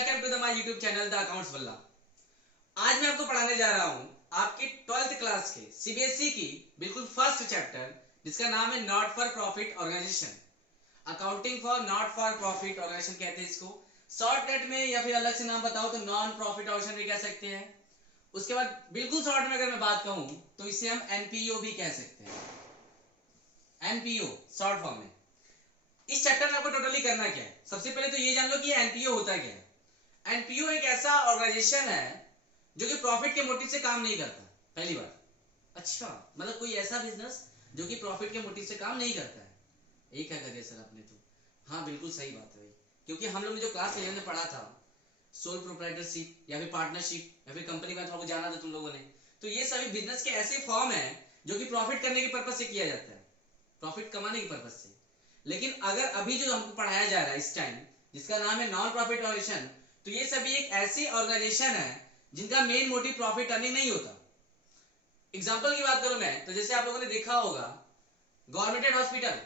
Welcome to the my YouTube channel the accounts Wallah. आज मैं आपको पढ़ाने जा रहा हूं आपके 12th क्लास के सीबीएसई की बिल्कुल फर्स्ट चैप्टर, जिसका नाम है not for profit organisation. Accounting for not for profit organisation कहते हैं इसको। शॉर्टकट में या फिर अलग से नाम बताओ तो नॉन प्रॉफिट ऑर्गेनाइजेशन भी कह सकते हैं। उसके बाद बिल्कुल शॉर्ट में अगर मैं बात कहूं तो इसे हम एनपीओ भी कह सकते हैं। एनपीओ शॉर्ट फॉर्म में। इस चैप्टर में आपको टोटली करना क्या है, सबसे पहले तो ये जान लो कि एनपीओ होता क्या है। एनपीओ एक ऐसा ऑर्गेनाइजेशन है जो कि प्रॉफिट के मोटिव से काम नहीं करता। पहली बार, अच्छा मतलब कोई ऐसा बिजनेस जो कि प्रॉफिट के मोटिव से काम नहीं करता है। ये क्या कर दिया सर आपने तो। हाँ बिल्कुल सही बात है भाई, क्योंकि हम लोग ने जो क्लास 11 में पढ़ा था सोल प्रोप्राइटरशिप या फिर पार्टनरशिप या फिर कंपनी में थोड़ा जाना था तुम लोगों ने, तो ये सभी बिजनेस के ऐसे फॉर्म है जो कि प्रॉफिट करने के पर्पज से किया जाता है, प्रॉफिट कमाने के पर्पज से। लेकिन अगर अभी जो हमको पढ़ाया जा रहा है इस टाइम, जिसका नाम है नॉन प्रॉफिट ऑर्गेनाइजेशन, तो ये सभी एक ऐसी ऑर्गेनाइजेशन है जिनका मेन मोटिव प्रॉफिट अर्निंग नहीं होता। एग्जांपल की बात करूं मैं तो जैसे आप लोगों ने देखा होगा गवर्नमेंट हॉस्पिटल।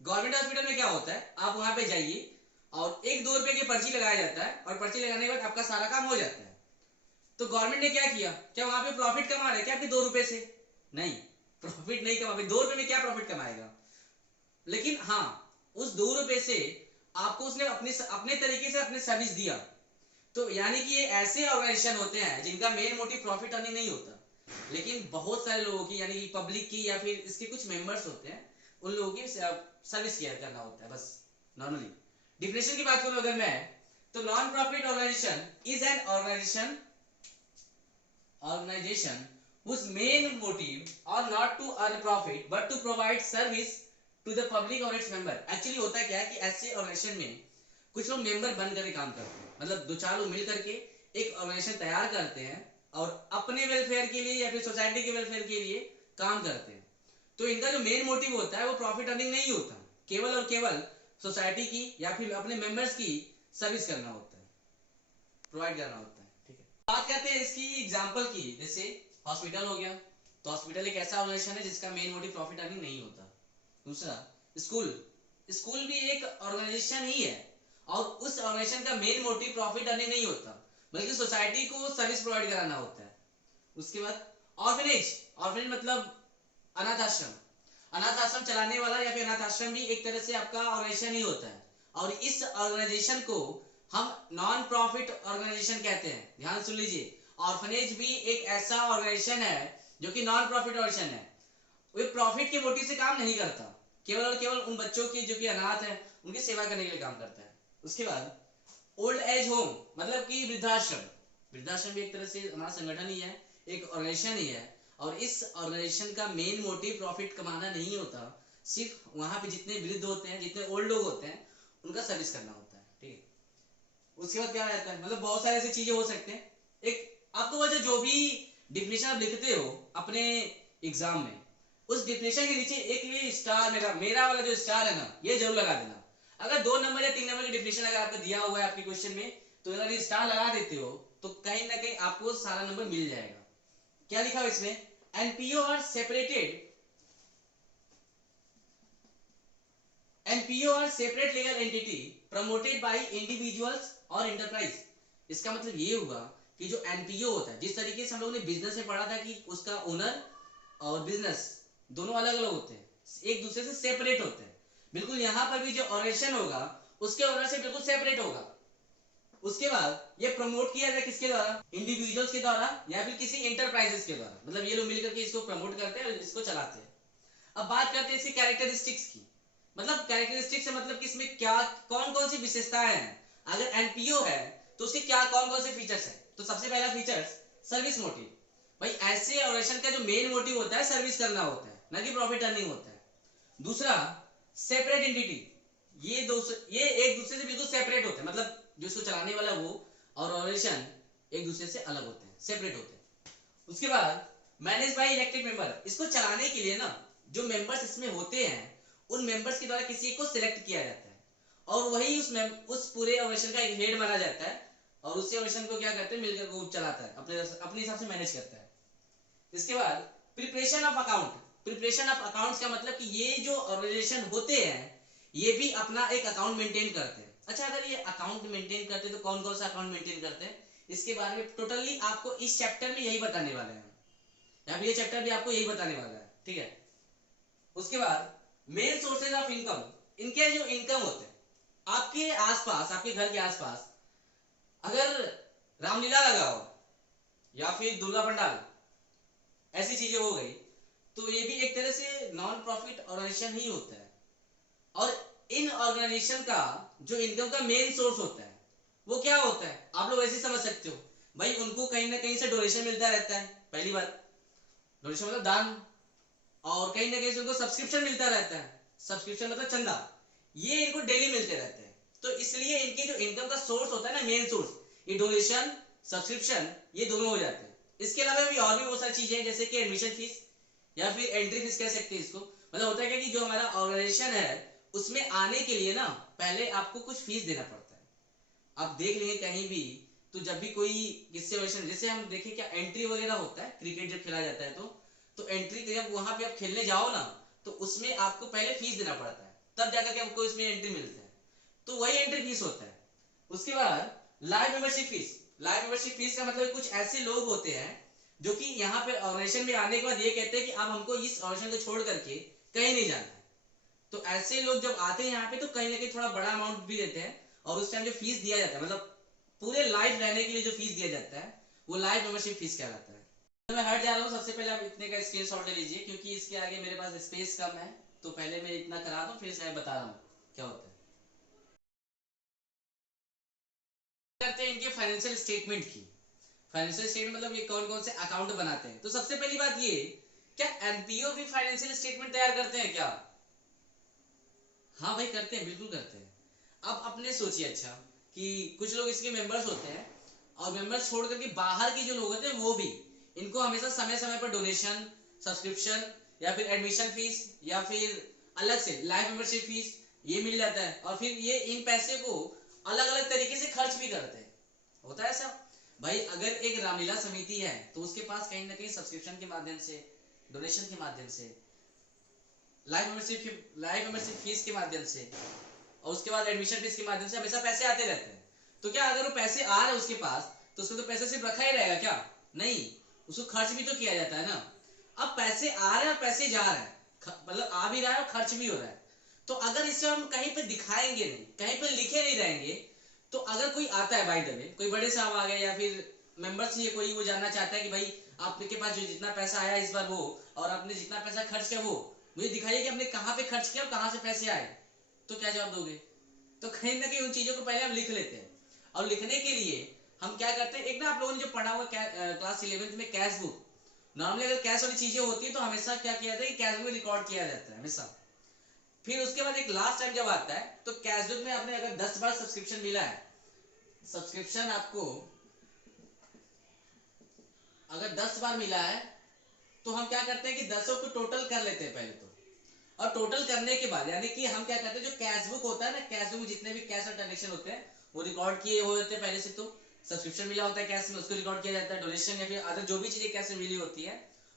गवर्नमेंट हॉस्पिटल में क्या होता है, आप वहां पे जाइए और 1-2 रुपए की पर्ची लगाया जाता है और पर्ची लगाने के बाद आपका सारा काम हो जाता है। तो गवर्नमेंट ने क्या किया, क्या वहां पे प्रॉफिट कमा रहे क्या आपके 2 रुपए से? नहीं, प्रॉफिट नहीं कमा। 2 रुपए में क्या प्रॉफिट कमाएगा? लेकिन हाँ, उस 2 रुपए से आपको उसने अपने तरीके से अपने सर्विस दिया। तो यानी कि ये ऐसे ऑर्गेनाइजेशन होते हैं जिनका मेन मोटिव प्रॉफिट अर्निंग नहीं होता, लेकिन बहुत सारे लोगों की यानी कि पब्लिक की या फिर इसके कुछ मेंबर्स होते हैं, उन लोगों की सर्विस किया करना होता है बस। नॉर्मली डिफिनेशन की बात करूं अगर मैं, तो non profit organisation is an organization whose main motive are not to earn profit but to provide service to the public or its member। Actually होता क्या है कि ऐसे ऑर्गेनाइजेशन में कुछ लोग मेंबर बन करके काम करते हैं, मतलब 2-4 लोग मिल करके एक ऑर्गेनाइजेशन तैयार करते हैं और अपने वेलफेयर के लिए या फिर सोसाइटी के वेलफेयर के लिए काम करते हैं। तो इनका जो मेन मोटिव होता है वो प्रॉफिट अर्निंग नहीं होता, केवल और केवल सोसाइटी की या फिर अपने मेंबर्स की सर्विस करना होता है, प्रोवाइड करना होता है। ठीक है, बात करते हैं इसकी एग्जांपल की। जैसे हॉस्पिटल हो गया, तो हॉस्पिटल एक ऐसा ऑर्गेनाइजेशन है जिसका मेन मोटिव प्रॉफिट अर्निंग नहीं होता। दूसरा स्कूल, स्कूल भी एक ऑर्गेनाइजेशन ही है और उस ऑर्गेनाइजेशन का मेन मोटिव प्रॉफिट अर्निंग नहीं होता, बल्कि सोसाइटी को सर्विस प्रोवाइड कराना होता है। उसके बाद ऑर्फनेज, ऑर्फनेज मतलब अनाथ आश्रम। अनाथ आश्रम चलाने वाला या फिर अनाथ आश्रम भी एक तरह से आपका ऑर्गेनाइजेशन ही होता है, और इस ऑर्गेनाइजेशन को हम नॉन प्रॉफिट ऑर्गेनाइजेशन कहते हैं। ध्यान सुन लीजिए, ऑर्फनेज भी एक ऐसा ऑर्गेनाइजेशन है जो कि नॉन प्रॉफिट ऑर्गेनाइजेशन है। वो प्रॉफिट के मोटिव से काम नहीं करता, केवल और केवल उन बच्चों की जो कि अनाथ हैं उनकी सेवा करने के लिए काम करता है। उसके बाद ओल्ड एज होम मतलब कि वृद्धाश्रम। वृद्धाश्रम भी एक तरह से हमारा संगठन ही है, एक ऑर्गेनाइजेशन ही है, और इस ऑर्गेनाइजेशन का मेन मोटिव प्रॉफिट कमाना नहीं होता, सिर्फ वहां पे जितने वृद्ध होते हैं, जितने ओल्ड लोग होते हैं, उनका सर्विस करना होता है। ठीक है, उसके बाद क्या रहता है, मतलब बहुत सारे ऐसी चीजें हो सकते हैं। एक आपको वजह जो भी डिफिनेशन आप लिखते हो अपने एग्जाम में, उस डिफिनेशन के नीचे एक ये स्टार, मेरा वाला जो स्टार है ना, ये जरूर लगा देना। अगर 2 नंबर या 3 नंबर की डिफिनेशन अगर आपको दिया हुआ है आपके क्वेश्चन में, तो अगर ये स्टार लगा देते हो तो कहीं ना कहीं आपको सारा नंबर मिल जाएगा। क्या लिखा हुआ इसमें, NPO are separated, NPO are separate legal entity promoted by individuals और एंटरप्राइज। इसका मतलब ये हुआ कि जो एनपीओ होता है, जिस तरीके से हम लोगों ने बिजनेस में पढ़ा था कि उसका ओनर और बिजनेस दोनों अलग अलग होते हैं, एक दूसरे से सेपरेट होते हैं, बिल्कुल यहां पर भी जो ऑर्गेनाइजेशन होगा उसके ओनर से बिल्कुल सेपरेट होगा। उसके बाद ये प्रमोट किया जाए किसके द्वारा, इंडिविजुअल्स के द्वारा या फिर किसी एंटरप्राइजेस के द्वारा, मतलब ये लोग मिलकर के इसको प्रमोट करते हैं और इसको चलाते हैं। अब बात करते हैं इसकी कैरेक्टरिस्टिक्स की, मतलब कैरेक्टरिस्टिक्स से मतलब कि इसमें क्या कौन कौन सी विशेषताएं हैं। अगर एनपीओ है तो उसके क्या कौन कौन से फीचर्स हैं, तो सबसे पहला फीचर्स सर्विस मोटिव। भाई ऐसे ऑर्गेनाइजेशन का जो मेन मोटिव होता है सर्विस करना होता है, ना कि प्रॉफिट अर्निंग होता है। दूसरा सेपरेट एंटिटी, ये एक दूसरे से बिल्कुल सेपरेट होते हैं, मतलब जो इसको चलाने वाला वो और ऑर्गेनाइजेशन एक दूसरे से अलग होते हैं, सेपरेट होते हैं। उसके बाद मैनेज बाय इलेक्टेड मेंबर, इसको चलाने के लिए ना जो मेंबर्स इसमें होते हैं उन मेंबर्स के द्वारा किसी को सिलेक्ट किया जाता है और वही उस पूरे ऑर्गेनाइजेशन का एक हेड माना जाता है और उसी ऑर्गेनाइजेशन को क्या करते हैं मिलकर वो चलाता है, अपने हिसाब से मैनेज करता है। इसके बाद preparation of account, preparation of accounts का मतलब कि ये जो ऑर्गेनाइजेशन होते हैं ये भी अपना एक अकाउंट मेंटेन करते हैं। अच्छा, अगर ये अकाउंट मेंटेन करते तो कौन कौन सा अकाउंट मेंटेन करते हैं, इसके बारे में टोटली आपको इस चैप्टर में यही बताने वाले हैं, या फिर ये चैप्टर भी आपको यही बताने वाला है, ठीक है। उसके बाद मेन सोर्सेज ऑफ इनकम, इनके जो इनकम होते हैं आपके आसपास, आपके घर के आसपास अगर रामलीला लगा हो या फिर दुर्गा पंडाल, ऐसी चीजें हो गई, तो ये भी एक तरह से नॉन प्रॉफिट ऑर्गेनाइजेशन ही होता है। और इन ऑर्गेनाइजेशन का जो इनकम का मेन सोर्स होता है वो क्या होता है, आप लोग ऐसे समझ सकते हो भाई, उनको कहीं ना कहीं से डोनेशन मिलता रहता है, पहली बात, डोनेशन मतलब दान, और कहीं ना कहीं से उनको सब्सक्रिप्शन मिलता रहता है, सब्सक्रिप्शन मतलब चंदा, ये इनको डेली मिलते रहते हैं। तो इसलिए इनकी जो इनकम का सोर्स होता है ना, मेन सोर्स, ये डोनेशन, सब्सक्रिप्शन, ये दोनों हो जाते हैं। इसके अलावा भी और भी बहुत सारी चीजें हैं, जैसे कि एडमिशन फीस या फिर एंट्री फीस कह सकते हैं इसको। मतलब होता है क्या कि जो हमारा ऑर्गेनाइजेशन है उसमें आने के लिए ना पहले आपको कुछ फीस देना पड़ता है। आप देख लेंगे कहीं भी, तो जब भी कोई किससे ऑडिशन, जैसे हम देखें क्या एंट्री वगैरह होता है, क्रिकेट जब खेला जाता है तो एंट्री जब वहां पे आप खेलने जाओ ना, तो उसमें आपको पहले फीस देना पड़ता है, तब जाकर के आपको इसमें एंट्री मिलता है, तो वही एंट्री फीस होता है। उसके बाद live membership fees, live membership fees का मतलब कुछ ऐसे लोग होते हैं जो कि यहाँ पे ऑर्गेनाइजेशन में आने के बाद ये कहते हैं कि अब हमको इस ऑर्गेनाइजेशन को छोड़ करके कहीं नहीं जाना है। तो ऐसे लोग जब आते हैं यहाँ पे तो कहीं ना कहीं थोड़ा बड़ा अमाउंट भी देते हैं, और उस टाइम जो फीस दिया जाता है, मतलब पूरे लाइफ रहने के लिए जो फीस दिया जाता है वो लाइफ मेंबरशिप फीस कहलाता है। तो मैं हट जा रहा हूँ, सबसे पहले आप इतने का स्क्रीनशॉट ले लीजिए, क्योंकि इसके आगे मेरे पास स्पेस कम है, तो पहले मैं इतना करा दूं, फिर मैं बता रहा हूँ क्या होता है। करते हैं इनके फाइनेंशियल स्टेटमेंट की। फाइनेंशियल स्टेटमेंट मतलब ये कौन कौन से अकाउंट बनाते हैं। तो सबसे पहली बात ये, क्या एनपीओ भी फाइनेंशियल स्टेटमेंट तैयार करते हैं क्या? हाँ भाई करते हैं, बिल्कुल करते हैं। अब अपने सोचिए, अच्छा कि कुछ लोग इसके मेंबर्स होते हैं, और मेंबर्स छोड़ करके बाहर के जो लोग होते हैं वो भी, इनको हमेशा समय समय पर डोनेशन, सब्सक्रिप्शन या फिर एडमिशन फीस या फिर अलग से लाइफ मेंबरशिप फीस ये मिल जाता है, और फिर ये इन पैसे को अलग अलग तरीके से खर्च भी करते हैं। होता है ऐसा भाई, अगर एक रामलीला समिति है तो उसके पास कहीं ना कहीं सब्सक्रिप्शन के माध्यम से, डोनेशन के माध्यम से, लाइफ मेंबरशिप फीस के माध्यम से, और उसके बाद एडमिशन फीस के माध्यम से हमेशा पैसे आते रहते हैं। तो क्या अगर वो पैसे आ रहे हैं उसके पास, तो उसमें तो पैसे सिर्फ रखा ही रहेगा क्या? नहीं, उसको खर्च भी तो किया जाता है ना। अब पैसे आ रहे हैं और पैसे जा रहे हैं, मतलब आ भी रहा है और खर्च भी हो रहा है। तो अगर इसे हम कहीं पे दिखाएंगे नहीं, कहीं पे लिखे नहीं रहेंगे, तो अगर कोई आता है बाय द वे, कोई बड़े साहब आ गए या फिर मेंबर्स ही कोई, वो जानना चाहता है कि भाई आपके पास जो जितना पैसा आया इस बार वो, और आपने जितना पैसा खर्च किया वो मुझे दिखाइए कि आपने कहाँ पे खर्च किया और कहाँ से पैसे आए, तो क्या जवाब दोगे? तो कहीं ना कहीं उन चीजों को पहले हम लिख लेते हैं। और लिखने के लिए हम क्या करते हैं, एक ना आप लोगों ने जो पढ़ा हुआ क्लास 11th में कैश बुक, नॉर्मली अगर कैश वाली चीजें होती है तो हमेशा क्या किया जाता है कि कैश बुक में रिकॉर्ड किया जाता है हमेशा। फिर उसके बाद एक लास्ट टाइम जब आता है तो कैश बुक में आपने अगर 10 बार सब्सक्रिप्शन मिला है, सब्सक्रिप्शन आपको अगर 10 बार मिला है, तो हम क्या करते हैं कि 10 को टोटल कर लेते हैं पहले तो, और टोटल करने के बाद यानी कि हम क्या करते हैं, जो कैश बुक होता है ना, कैश बुक में जितने भी कैश और ट्रांजेक्शन होते हैं वो रिकॉर्ड किए हुए होते हैं पहले से। तो सब्सक्रिप्शन मिला होता है कैश में, उसको रिकॉर्ड किया जाता है, डोनेशन या फिर अदर जो भी चीजें कैश में मिली होती है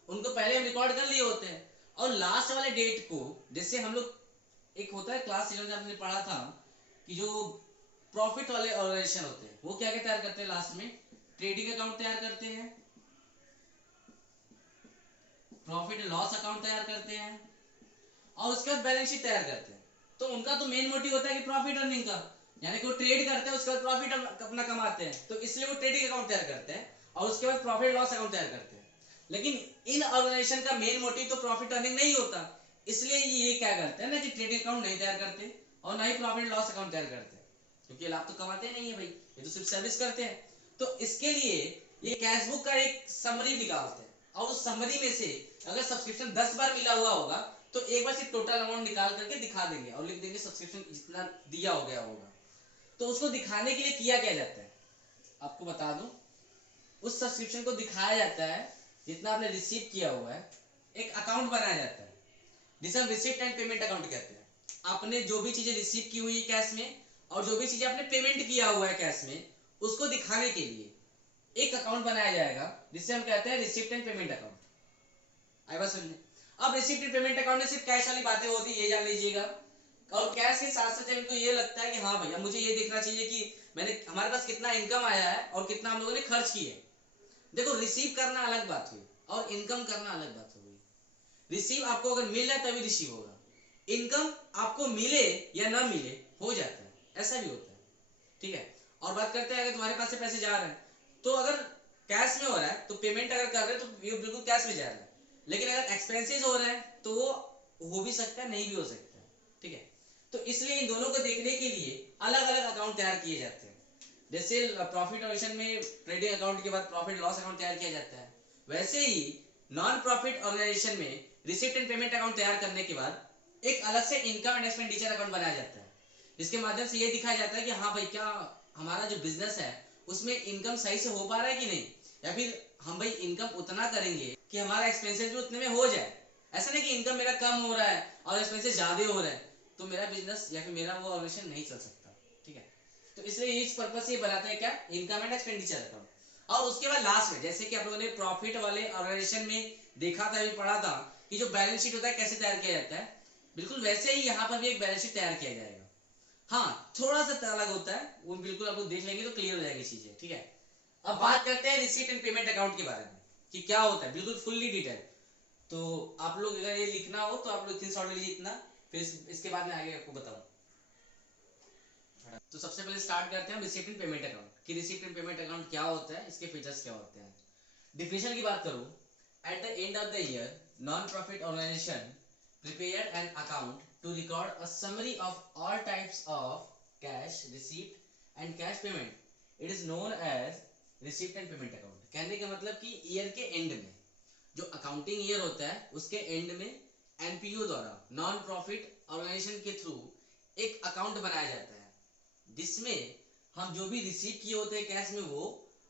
उनको पहले हम रिकॉर्ड कर लिए होते हैं। और लास्ट वाले डेट को, जैसे हम लोग, एक होता है क्लास 11 में आपने पढ़ा था कि जो प्रॉफिट वाले ऑर्गेनाइजेशन होते हैं वो क्या क्या तैयार करते हैं, लास्ट में ट्रेडिंग अकाउंट तैयार करते हैं, प्रॉफिट लॉस अकाउंट तैयार करते हैं, और उसके बाद बैलेंस शीट तैयार करते हैं। तो उनका तो मेन मोटिव होता है कि प्रॉफिट अर्निंग का, यानी कि वो ट्रेड करते हैं उसके बाद प्रॉफिट अपना कमाते हैं, तो इसलिए वो ट्रेडिंग अकाउंट तैयार करते हैं, और उसके बाद प्रॉफिट लॉस अकाउंट तैयार करते हैं। लेकिन इन ऑर्गेनाइजेशन का मेन मोटिव तो प्रॉफिट अर्निंग नहीं होता, इसलिए ये क्या करते हैं ना कि ट्रेडिंग अकाउंट नहीं तैयार करते और ना ही प्रॉफिट लॉस अकाउंट तैयार करते हैं, क्योंकि लाभ तो कमाते नहीं है भाई, ये तो सिर्फ सर्विस करते हैं। तो इसके लिए ये कैश बुक का एक समरी निकालते हैं, और उस समरी में से अगर सब्सक्रिप्शन 10 बार मिला हुआ होगा तो एक बार सिर्फ टोटल अमाउंट निकाल करके दिखा देंगे और लिख देंगे सब्सक्रिप्शन जितना दिया हो गया होगा। तो उसको दिखाने के लिए किया क्या जाता है, आपको बता दूं, उस सब्सक्रिप्शन को दिखाया जाता है जितना आपने रिसीव किया हुआ है, एक अकाउंट बनाया जाता है जिसे हम रिसिप्ट एंड पेमेंट अकाउंट कहते हैं। आपने जो भी चीजें रिसीव की हुई है कैश में, और जो भी चीजें आपने पेमेंट किया हुआ है कैश में, उसको दिखाने के लिए एक अकाउंट बनाया जाएगा जिसे हम कहते हैं रिसिप्ट एंड पेमेंट अकाउंट। आई बात समझे? अब रिसिप्ट एंड पेमेंट अकाउंट में सिर्फ कैश वाली बातें होती है, ये जान लीजिएगा। और कैश के साथ साथ इनको ये लगता है कि हाँ भैया मुझे ये देखना चाहिए कि मैंने हमारे पास कितना इनकम आया है और कितना हम लोगों ने खर्च किए। देखो रिसीव करना अलग बात हुई और इनकम करना अलग बात हो गई। रिसीव आपको अगर मिल रहा है तभी रिसीव होगा, इनकम आपको मिले या ना मिले हो जाता है, ऐसा भी होता है। ठीक है, और बात करते हैं अगर तुम्हारे पास से पैसे जा रहे हैं तो अगर कैश में हो रहा है तो पेमेंट अगर कर रहे हैं तो ये बिल्कुल कैश में जा रहा है, लेकिन अगर एक्सपेंसेस हो रहे हैं तो वो हो भी सकता है नहीं भी हो सकता है। ठीक है, तो इसलिए इन दोनों को देखने के लिए अलग अलग अकाउंट तैयार किए जाते हैं। जैसे प्रॉफिट और लॉस में ट्रेडिंग अकाउंट के बाद प्रॉफिट लॉस अकाउंट तैयार किया जाता है, वैसे ही नॉन प्रॉफिट ऑर्गेनाइजेशन में रिसिप्ट एंड पेमेंट अकाउंट तैयार करने के बाद एक अलग से इनकम एंड एक्सपेंडिचर अकाउंट बनाया जाता है, जिसके माध्यम से ये दिखाया जाता है कि हाँ भाई क्या हमारा जो बिजनेस है उसमें इनकम सही से हो पा रहा है कि नहीं, या फिर हम भाई इनकम उतना करेंगे कि हमारा एक्सपेंसेस भी उतने में हो जाए। ऐसा नहीं कि इनकम मेरा कम हो रहा है और एक्सपेंसेस ज्यादा हो रहा है तो मेरा बिजनेस या फिर मेरा वो ऑर्गेनाइजेशन नहीं चल सकता। ठीक है, तो इसलिए इस पर्पस से बनाते हैं क्या, इनकम एंड एक्सपेंडिचर अकाउंट। और उसके बाद लास्ट में जैसे कि आप लोगों ने प्रॉफिट वाले ऑर्गेनाइजेशन में देखा था, अभी पढ़ा था कि जो बैलेंस शीट होता है कैसे तैयार किया जाता है, बिल्कुल वैसे ही यहाँ पर भी एक बैलेंस शीट तैयार किया जाएगा। हाँ थोड़ा सा अलग होता है वो, बिल्कुल आप लोग देख लेंगे तो क्लियर हो जाएगी चीजें। ठीक है, अब बात करते हैं रिसीट एंड पेमेंट अकाउंट के बारे में कि क्या होता है, बिल्कुल फुल्ली डिटेल। तो आप लोग अगर ये लिखना हो तो आप लोग 3 शॉर्ट में लीजिए इतना, फिर इसके बाद में आगे आपको बताऊं। तो सबसे पहले स्टार्ट करते हैं रिसीट एंड पेमेंट अकाउंट कि रिसीट एंड पेमेंट अकाउंट क्या होता है, इसके फीचर्स क्या होते हैं। डिफिनेशन की बात करूं, at the end of the year non profit organisation prepared an account to record a summary of all types of cash receipt and cash payment. It is known as receipt and payment account. कहने का मतलब कि year के and में, जो accounting year होता है उसके एंड में एनपीओ द्वारा नॉन प्रॉफिट ऑर्गेनाइजेशन के थ्रू एक अकाउंट बनाया जाता है जिसमें हम जो भी रिसीव किए होते हैं कैश में वो,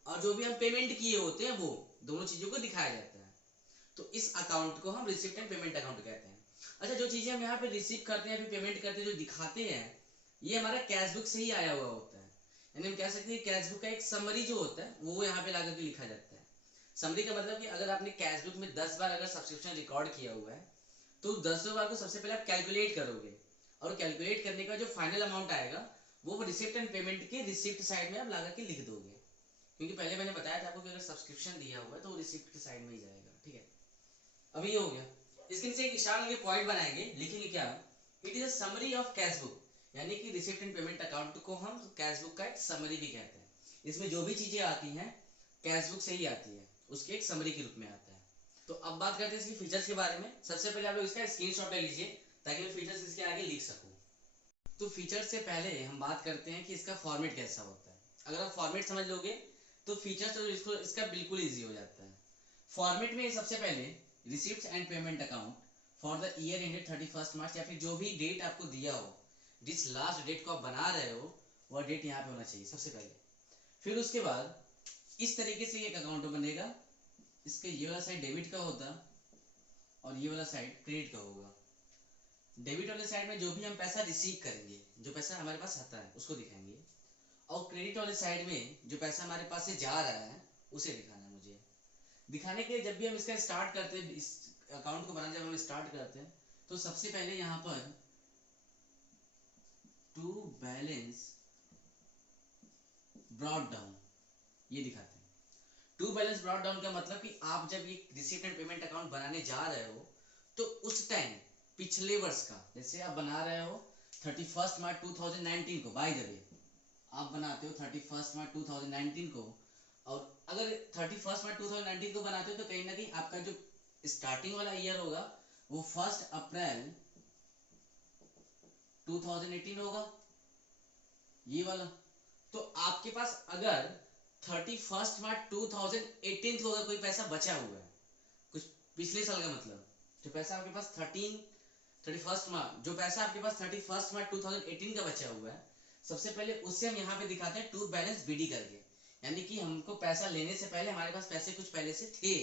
और जो भी हम पेमेंट किए होते हैं वो, दोनों चीजों को दिखाया जाता है। तो इस अकाउंट को हम रिसिप्ट एंड पेमेंट अकाउंट कहते हैं। अच्छा, जो चीजें हम यहाँ पे रिसीव करते हैं या फिर पेमेंट करते हैं जो दिखाते हैं, ये हमारा कैश बुक से ही आया हुआ होता है। यानी हम कह सकते हैं कैश बुक का एक समरी जो होता है वो यहाँ पे लाकर के लिखा जाता है। समरी का मतलब कि अगर आपने कैश बुक में 10 बार अगर सब्सक्रिप्शन रिकॉर्ड किया हुआ है तो 10वें बार को सबसे पहले आप कैलकुलेट करोगे, और कैलकुलेट करने का जो फाइनल अमाउंट आएगा वो रिसिप्ट एंड पेमेंट के रिसिप्ट साइड में आप ला करके लिख दोगे, क्योंकि पहले मैंने बताया था आपको कि अगर सब्सक्रिप्शन दिया हुआ है तो वो रिसिप्ट के साइड में ही जाएगा। ठीक है, अभी ये हो गया। इसके नीचे एक इशारा लगे पॉइंट बनाएंगे, लिखेंगे क्या, it is a summary of cash book, यानी कि रिसिप्ट एंड पेमेंट अकाउंट को हम कैश बुक का एक समरी भी कहते हैं। इसमें जो भी चीजें आती हैं कैश बुक से ही आती है, उसके एक समरी के रूप में आता है। तो अब बात करते हैं इसकी फीचर्स के बारे में। सबसे पहले आप लोग इसका स्क्रीनशॉट ले लीजिए ताकि मैं फीचर्स इसके आगे लिख सकूं। तो फीचर्स से पहले हम बात करते हैं कि इसका फॉर्मेट कैसा होता है। अगर आप फॉर्मेट समझ लोगे तो फीचर्स तो इसका बिल्कुल ईजी हो जाता है। फॉर्मेट में सबसे पहले receipt and payment account for the year ended 31 मार्च, या फिर जो भी डेट आपको दिया हो, जिस लास्ट डेट को आप बना रहे हो वह डेट यहाँ पे होना चाहिए सबसे पहले। फिर उसके बाद इस तरीके से एक अकाउंट बनेगा, इसके ये वाला साइड डेबिट का होता और ये वाला साइड क्रेडिट का होगा। डेबिट वाले साइड में जो भी हम पैसा रिसीव करेंगे, जो पैसा हमारे पास आता है उसको दिखाएंगे, और क्रेडिट वाले साइड में जो पैसा हमारे पास से जा रहा है उसे दिखाना है मुझे। दिखाने के लिए जब भी हम इसका स्टार्ट करते हैं, इस अकाउंट को बनाना जब हम स्टार्ट करते हैं तो सबसे पहले यहाँ पर टू बैलेंस ब्रॉट डाउन ये दिखाते हैं। टू बैलेंस ब्रॉट डाउन का मतलब कि आप जब ये रिसीप्ट एंड पेमेंट अकाउंट बनाने जा रहे हो तो उस टाइम पिछले वर्ष का, जैसे आप बना रहे हो 31 मार्च 2019 को, बाय द वे आप बनाते हो 31 मार्च 2019 को, और अगर 31 मार्च 2019 को बनाते हो तो कहीं ना कहीं आपका जो स्टार्टिंग वाला ईयर होगा वो 1 अप्रैल 2018 होगा, ये वाला। तो आपके पास अगर 31 मार्च 2018 को अगर कोई पैसा बचा हुआ है, कुछ पिछले साल का मतलब, जो पैसा आपके पास 31 मार्च, जो पैसा आपके पास 31 मार्च 2018 का बचा हुआ है, सबसे पहले उससे हम यहाँ पे दिखाते हैं टू बैलेंस बीडी करके, यानी कि हमको पैसा लेने से पहले हमारे पास पैसे कुछ पहले से थे,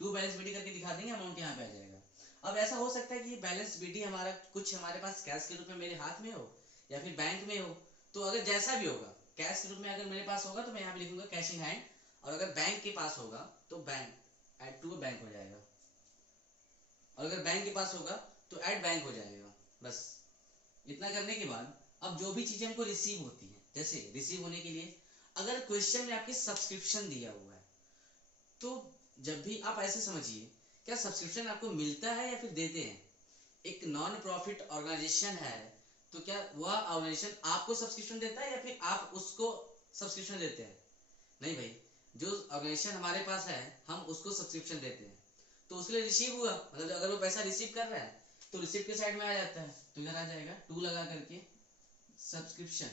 टू बैलेंस बीडी करके दिखा देंगे, अमाउंट यहाँ पे आ जाएगा। अब ऐसा हो सकता है कि बैलेंस बीडी हमारा कुछ हमारे पास कैश के रूप में मेरे हाथ में हो या फिर बैंक में हो, तो अगर जैसा भी होगा, कैश के रूप में अगर मेरे पास होगा तो मैं यहाँ पे लिखूंगा कैश इन हैंड, और अगर बैंक के पास होगा तो बैंक एड टू बैंक हो जाएगा, और अगर बैंक के पास होगा तो एड बैंक हो जाएगा, बस इतना करने के बाद अब जो भी चीजें हमको रिसीव होती हैं, जैसे रिसीव होने के लिए अगर क्वेश्चन में आपकी सब्सक्रिप्शन दिया हुआ है, तो जब भी आप ऐसे समझिए, क्या सब्सक्रिप्शन आपको मिलता है या फिर देते हैं? एक नॉन प्रॉफिट ऑर्गेनाइजेशन है, तो क्या वह ऑर्गेनाइजेशन आपको सब्सक्रिप्शन देता है या फिर आप उसको सब्सक्रिप्शन देते हैं? नहीं भाई, जो ऑर्गेनाइजेशन हमारे पास है हम उसको सब्सक्रिप्शन देते हैं, तो उसके लिए रिसीव हुआ, मतलब अगर वो पैसा रिसीव कर रहा है तो रिसीव के साइड में आ जाता है, तो इधर आ जाएगा टू लगा करके सब्सक्रिप्शन।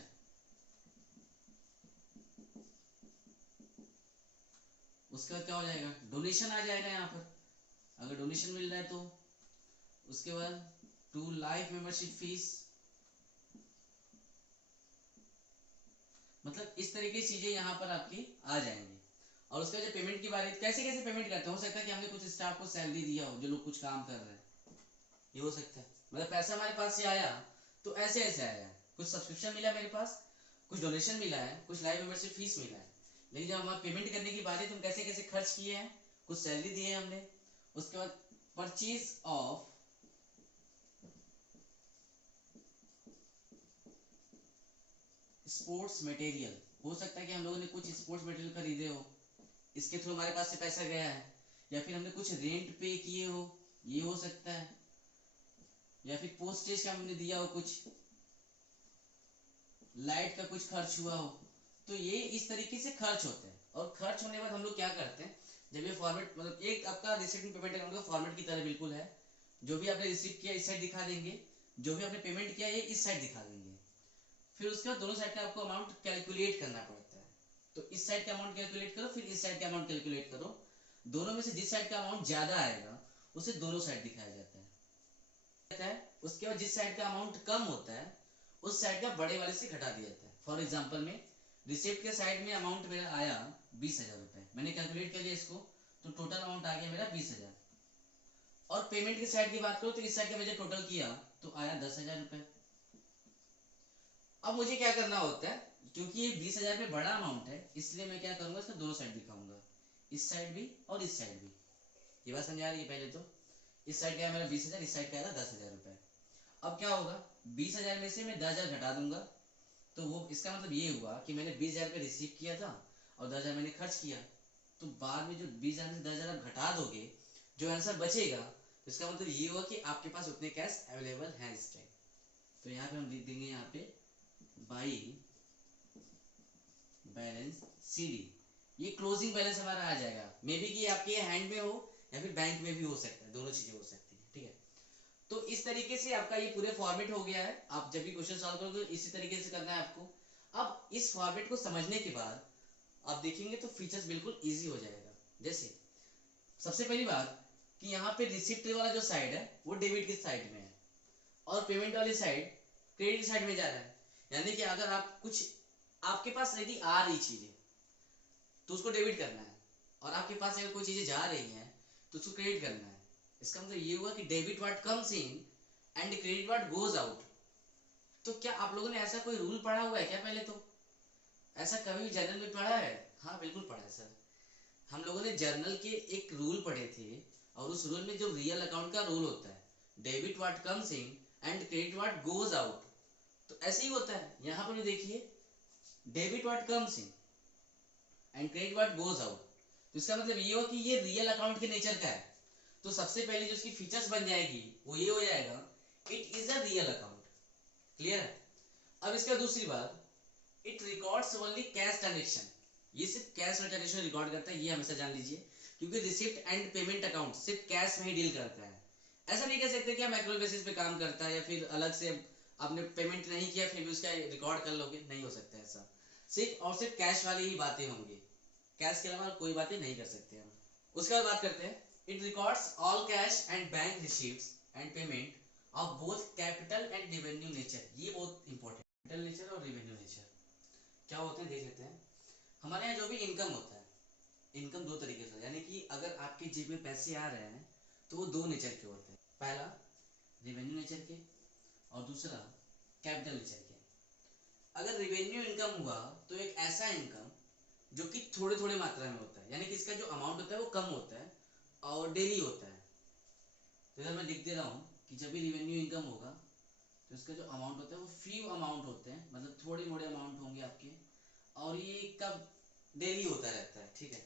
उसके बाद क्या हो जाएगा, डोनेशन आ जाएगा यहाँ पर, अगर डोनेशन मिल रहा है तो। उसके बाद टू लाइफ मेंबरशिप फीस, मतलब इस तरीके की चीजें यहाँ पर आपकी आ जाएंगी। और उसका जो पेमेंट की बात, कैसे कैसे पेमेंट करते हैं, हो सकता है कि हमने कुछ स्टाफ को सैलरी दिया हो, जो लोग कुछ काम कर रहे हैं, ये हो सकता है, मतलब पैसा हमारे पास से आया तो ऐसे ऐसे आया, कुछ सब्सक्रिप्शन मिला मेरे पास, कुछ डोनेशन मिला है, कुछ लाइव मेंबरशिप फीस मिला है। लेकिन जब हमारा पेमेंट करने की बात है, तुम कैसे कैसे खर्च किए हैं, कुछ सैलरी दिए हैं हमने। उसके बाद परचेज ऑफ स्पोर्ट्स मटेरियल, हो सकता है कि हम लोगों ने कुछ स्पोर्ट्स मटेरियल खरीदे हो, इसके थ्रू हमारे पास से पैसा गया है, या फिर हमने कुछ रेंट पे किए हो, ये हो सकता है, या फिर पोस्टेज का हमने दिया हो, कुछ लाइट का कुछ खर्च हुआ हो, तो ये इस तरीके से खर्च होते हैं। और खर्च होने के बाद हम लोग क्या करते हैं, जब ये फॉर्मेट, मतलब एक आपका रिसीप्ट पेमेंट अकाउंट का फॉर्मेट की तरह बिल्कुल है, जो भी आपने रिसीव किया इस साइड दिखा देंगे, जो भी आपने पेमेंट किया ये इस साइड दिखा देंगे। फिर उसके बाद दोनों साइड का आपको अमाउंट कैलकुलेट करना पड़ता है, तो इस साइड का अमाउंट कैलकुलेट करो, फिर इस साइड का अमाउंट कैलकुलेट करो, दोनों में से जिस साइड का अमाउंट ज्यादा आएगा उसे दोनों साइड दिखाया जाता है। उसके बाद जिस साइड का अमाउंट कम होता है उस साइड का बड़े वाले से घटा दिया जाता है। फॉर एग्जाम्पल में रिसिप्ट के साइड में अमाउंट मेरा आया 20,000 रुपए, मैंने कैलकुलेट कर लिया इसको, तो टोटल अमाउंट आ गया मेरा 20,000। और पेमेंट की साइड की बात करो तो इस साइड का मैंने टोटल किया तो आया 10,000 रुपए। अब मुझे क्या करना होता है, क्योंकि ये 20,000 में बड़ा अमाउंट है, इसलिए मैं क्या करूंगा, इसका दोनों साइड दिखाऊंगा, इस साइड भी और इस साइड भी। ये बात समझ आ रही है? पहले तो इस साइड का है मेरा 20,000, इस साइड का है 10,000 रुपए। अब क्या होगा, 20,000 में से मैं 10,000 घटा दूंगा, तो वो इसका मतलब ये हुआ कि मैंने 20,000 रुपये रिसीव किया था और 10,000 मैंने खर्च किया, तो बाद में जो 20,000 में से 10,000 आप घटा दोगे, जो आंसर बचेगा, तो इसका मतलब ये हुआ कि आपके पास उतने कैश अवेलेबल हैं इस टाइम। तो यहाँ पे हम लिख देंगे, यहाँ पे बाई बैलेंस CD, ये क्लोजिंग बैलेंस हमारा आ जाएगा, मे बी कि आपके हैंड में हो या फिर बैंक में भी हो सकता है, दोनों चीजें हो सकती है, ठीक है। तो इस तरीके से आपका ये पूरे फॉर्मेट हो गया है। आप जब भी क्वेश्चन सॉल्व करोगे तो इसी तरीके से करना है आपको। अब इस फॉर्मेट को समझने के बाद आप देखेंगे तो फीचर्स बिल्कुल इजी हो जाएगा। जैसे सबसे पहली बात कि यहाँ पे रिसिप्ट वाला जो साइड है वो डेबिट की साइड में है, और पेमेंट वाली साइड क्रेडिट साइड में जा रहा है। यानी कि अगर आप कुछ, आपके पास यदि आ रही चीजें तो उसको डेबिट करना है, और आपके पास अगर कोई चीजें जा रही हैं तो उसको क्रेडिट करना है। इसका मतलब ये हुआ कि debit what comes in and credit what goes out. तो क्या आप लोगों ने ऐसा कोई रूल पढ़ा हुआ है क्या? पहले तो ऐसा कभी भी जर्नल में पढ़ा है? हाँ बिल्कुल पढ़ा है सर, हम लोगों ने जर्नल के एक रूल पढ़े थे, और उस रूल में जो रियल अकाउंट का रूल होता है, debit what comes in and credit what goes out, तो ऐसे ही होता है यहाँ पर भी। देखिए, debit what comes in and credit what goes out, तो इसका मतलब ये हो कि ये रियल अकाउंट के नेचर का है। तो सबसे पहले जो इसकी फीचर्स बन जाएगी वो ये हो जाएगा, it is a real account. Clear है? अब इसका दूसरी बात, it records only cash transaction, ये सिर्फ कैश में ट्रांजेक्शन रिकॉर्ड करता है, ये हमेशा जान लीजिए, क्योंकि रिसिप्ट एंड पेमेंट अकाउंट सिर्फ कैश में ही डील करता है। ऐसा नहीं कह सकते कि हम मैक्रो बेसिस पे काम करता है या फिर अलग से आपने पेमेंट नहीं किया फिर भी उसका रिकॉर्ड कर लोगे, नहीं हो सकता ऐसा। सिर्फ और सिर्फ कैश वाली ही बातें होंगी, कैश के अलावा कोई बातें नहीं कर सकते हम। उसके बाद बात करते हैं, it records all cash and bank receipts and payment of both capital and revenue nature, ये बहुत इंपॉर्टेंट, कैपिटल नेचर और रेवेन्यू नेचर क्या होते हैं देख लेते हैं। हमारे यहाँ जो भी इनकम होता है, इनकम दो तरीके से, यानी कि अगर आपकी जेब में पैसे आ रहे हैं तो वो दो नेचर के होते हैं, पहला रेवेन्यू नेचर के और दूसरा कैपिटल नेचर के। अगर रेवेन्यू इनकम हुआ तो एक ऐसा इनकम जो कि थोड़े थोड़े मात्रा में होता है, यानी कि इसका जो अमाउंट होता है वो कम होता है और डेली होता है। तो इधर मैं लिख दे रहा हूँ कि जब भी रेवेन्यू इनकम होगा तो इसका जो अमाउंट होता है वो फ्यू अमाउंट होते हैं, मतलब थोड़े मोड़े अमाउंट होंगे आपके, और ये कब डेली होता रहता है, ठीक है।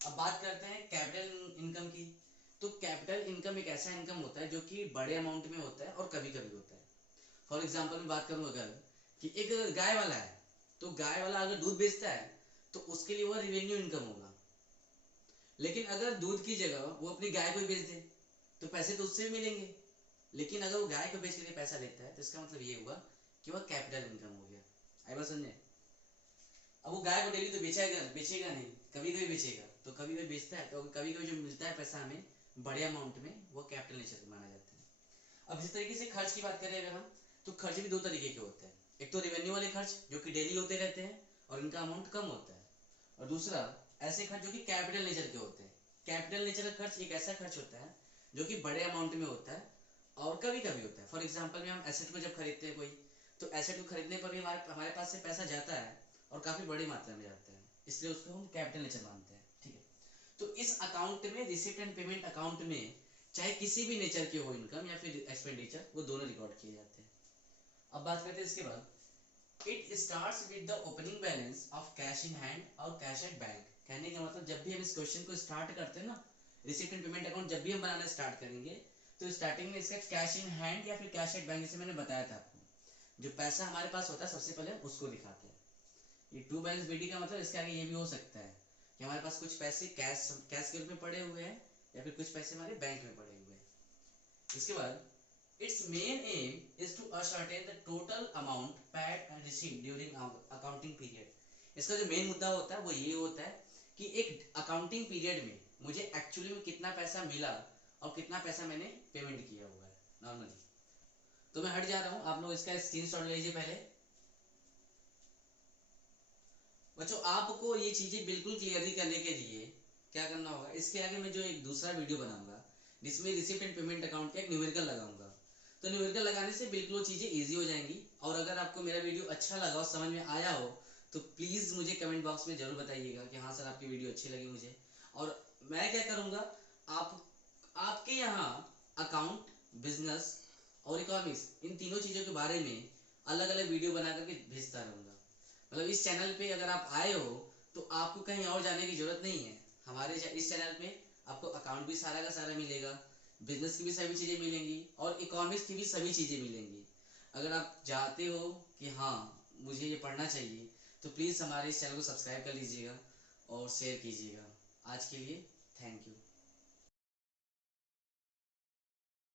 अब बात करते हैं कैपिटल इनकम की। तो कैपिटल इनकम एक ऐसा इनकम होता है जो कि बड़े अमाउंट में होता है और कभी कभी होता है। फॉर एग्जाम्पल मैं बात करूँ अगर कि एक गाय वाला है, तो गाय वाला अगर दूध बेचता है तो उसके लिए वो रिवेन्यू इनकम होगा। लेकिन अगर दूध की जगह वो अपनी गाय को ही बेच दे तो पैसे तो उससे भी मिलेंगे। लेकिन अगर वो गाय को बेच के पैसा लेता है तो इसका मतलब ये हुआ कि वह कैपिटल इनकम हो गया। आई बात समझे? अब वो गाय को डेली तो बेचेगा बेचेगा नहीं, कभी कभी बेचेगा, तो कभी कभी बेचता है, तो कभी कभी जो मिलता है पैसा हमें बड़े अमाउंट में, वो कैपिटल नेचर माना जाता है। अब इस तरीके से खर्च की बात करें अगर हम, तो खर्च भी दो तरीके के होते हैं। एक तो रेवेन्यू वाले खर्च जो कि डेली होते रहते हैं और इनका अमाउंट कम होता है, और दूसरा ऐसे खर्च जो कि कैपिटल नेचर के होते हैं। कैपिटल नेचर का खर्च एक ऐसा खर्च होता है जो कि बड़े अमाउंट में होता है और कभी कभी होता है। फॉर एग्जाम्पल में हम एसेट को जब खरीदते हैं कोई, तो एसेट को खरीदने पर भी हमारे हमारे पास से पैसा जाता है और काफी बड़ी मात्रा में जाता है, इसलिए उसको हम कैपिटल नेचर मानते हैं, ठीक है। तो इस अकाउंट में, रिसिप्ट एंड पेमेंट अकाउंट में, चाहे किसी भी नेचर के हो इनकम या फिर एक्सपेंडिचर, वो दोनों रिकॉर्ड किए जाते हैं। अब बात करते हैं इसके बाद, it starts with the opening balance of cash in hand और कैश एट बैंक। कहने का मतलब जब भी हम इस क्वेश्चन को स्टार्ट करते हैं ना, रिसिप्ट एंड पेमेंट अकाउंट जब भी हम बनाना स्टार्ट करेंगे, तो स्टार्टिंग में इसका कैश इन हैंड या फिर कैश एट बैंक, जैसे मैंने बताया था आपको, जो पैसा हमारे पास होता है सबसे पहले उसको दिखाते हैं। ये टू बैलेंस बीडी का मतलब इसके आगे ये भी हो सकता है कि हमारे पास कुछ पैसे कैश कैश के रूप में पड़े हुए हैं या फिर कुछ पैसे हमारे बैंक में पड़े हुए हैं। इसके बाद, its main aim is to ascertain the total amount paid and received during accounting period। इसका जो मेन मुद्दा होता है वो ये होता है कि एक अकाउंटिंग पीरियड में मुझे एक्चुअली में कितना पैसा मिला और कितना पैसा मैंने पेमेंट किया हुआ है नॉर्मली। तो मैं हट जा रहा हूँ, आप लोग इसका स्क्रीनशॉट ले लीजिए पहले। बच्चों आपको ये चीजें बिल्कुल क्लियरली करने के लिए क्या करना होगा, इसके आगे मैं जो एक दूसरा वीडियो बनाऊंगा जिसमें रिसिप्ट एंड पेमेंट अकाउंट का एक न्यूमेरिकल लगाऊंगा, तो न्यूमेरिकल लगाने से बिल्कुल वो चीजें इजी हो जाएंगी। और अगर आपको मेरा वीडियो अच्छा लगा और समझ में आया हो तो प्लीज मुझे कमेंट बॉक्स में जरूर बताइएगा कि हाँ सर आपकी वीडियो अच्छी लगी मुझे। और मैं क्या करूंगा, आप आपके यहाँ अकाउंट, बिजनेस और इकोनॉमिक्स, इन तीनों चीजों के बारे में अलग अलग वीडियो बना करके भेजता रहूंगा। मतलब इस चैनल पे अगर आप आए हो तो आपको कहीं और जाने की जरूरत नहीं है। हमारे इस चैनल पे आपको अकाउंट भी सारा का सारा मिलेगा, बिजनेस की भी सभी चीजें मिलेंगी और इकोनॉमिक्स की भी सभी चीजें मिलेंगी। अगर आप चाहते हो कि हाँ मुझे ये पढ़ना चाहिए तो प्लीज हमारे इस चैनल को सब्सक्राइब कर लीजिएगा और शेयर कीजिएगा। आज के लिए थैंक यू।